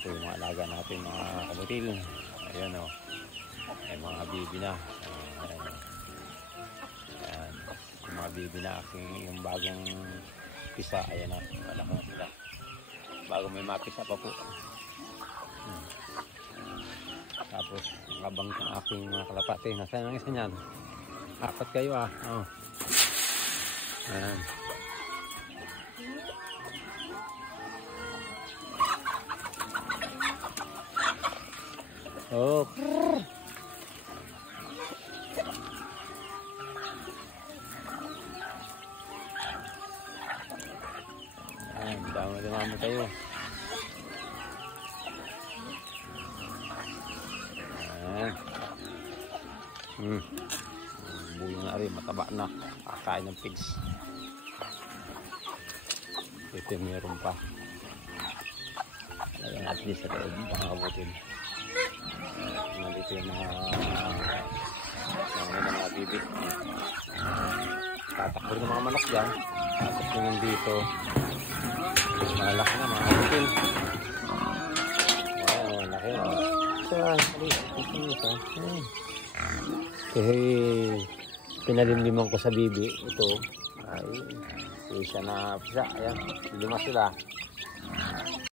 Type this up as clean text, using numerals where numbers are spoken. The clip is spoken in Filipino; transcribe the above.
Ito yung mga alaga natin, mga kabutil. Ayan o. May mga bibi na. Ayan. Ayan. Yung mga bibi na aking yung bagong pisa. Ayan o. Malaki na sila. Bago may mapisa pa po. Tapos habang ang aking mga kalapate. Nasaan ang isa niyan? 4 kayo ah. Oh. Ayan. Oh. Ayan, dami tayo. Ayan. Buhay na rin, mataba na. Kakain ng pigs. Ito meron pa. Ayan, at least sa loob, mga kabutin. Nandito yung mga bibi. Tatakbo ng mga manok dyan. Tapos yung nandito malaki na mga kabutin. Wow, laki na. Kasi pinalimliman ko sa bibi ito ay isa na pisa. Ayan, 5 sila.